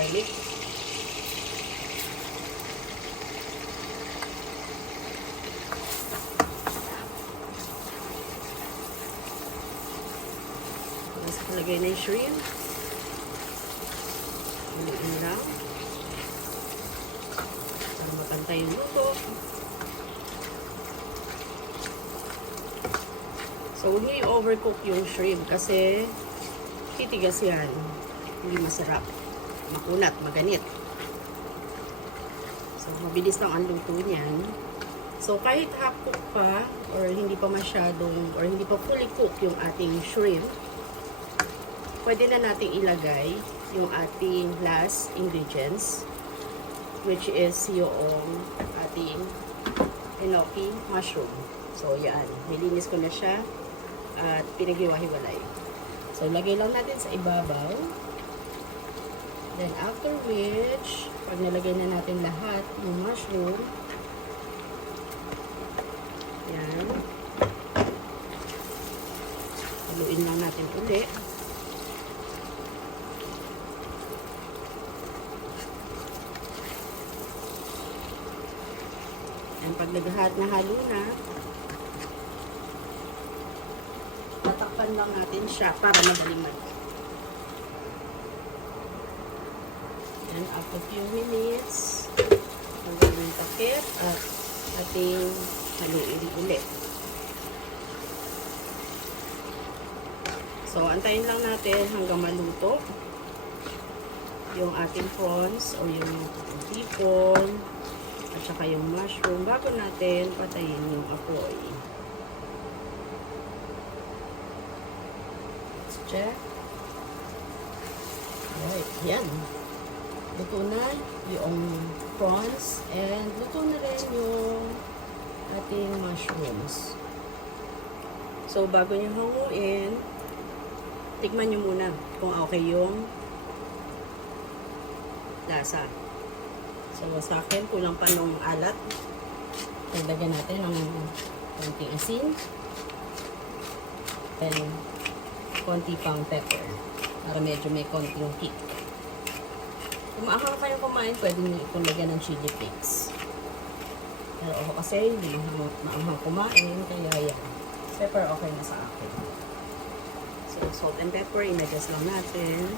garlic. Tapos ilagay na yung shrimp. Haluin lang. Para mapantay yung luto. So, hindi overcook yung shrimp kasi titigas yan. Hindi masarap. Makunat, maganit. So, mabilis lang ang luto niyan. So, kahit half cook pa or hindi pa masyadong or hindi pa fully cook yung ating shrimp, pwede na nating ilagay yung ating last ingredients, which is yung ating enoki mushroom. So, yan. Nilinis ko na siya at pinaghiwa-hiwalay. So, lagay lang natin sa ibabaw. Then, after which, pag nalagay na natin lahat ng mushroom, yan. Haluin lang natin ulit. And pag nahalo na, tatakpan lang natin siya para madaling mag-cook. And after few minutes, hanggang yung takip at ating haluin ulit. So, antayin lang natin hanggang maluto yung ating prawns o yung hipon at saka yung mushroom bago natin patayin yung apoy. Let's check. Alright, yan. Luto na yung prawns and luto na rin yung ating mushrooms. So, bago nyo hanguin, tikman nyo muna kung okay yung lasa. So, sa akin, kulang pa nung alat. Nagdagan natin ng konting asin. And konti pang pepper. Para medyo may konting kick. Kung maahang kayong kumain, pwede nyo itong lagyan ng chili flakes. Pero ako kasi, hindi maahang kumain. Kaya yan. Pepper okay na sa akin. So, salt and pepper, in-adjust lang natin.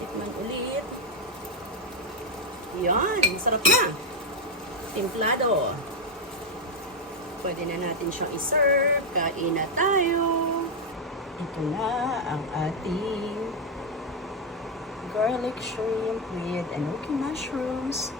Tikman ulit. Yan, sarap na. Templado. Pwede na natin siyang i-serve. Kain na tayo. Ito na ang ating garlic shrimp with enoki mushrooms.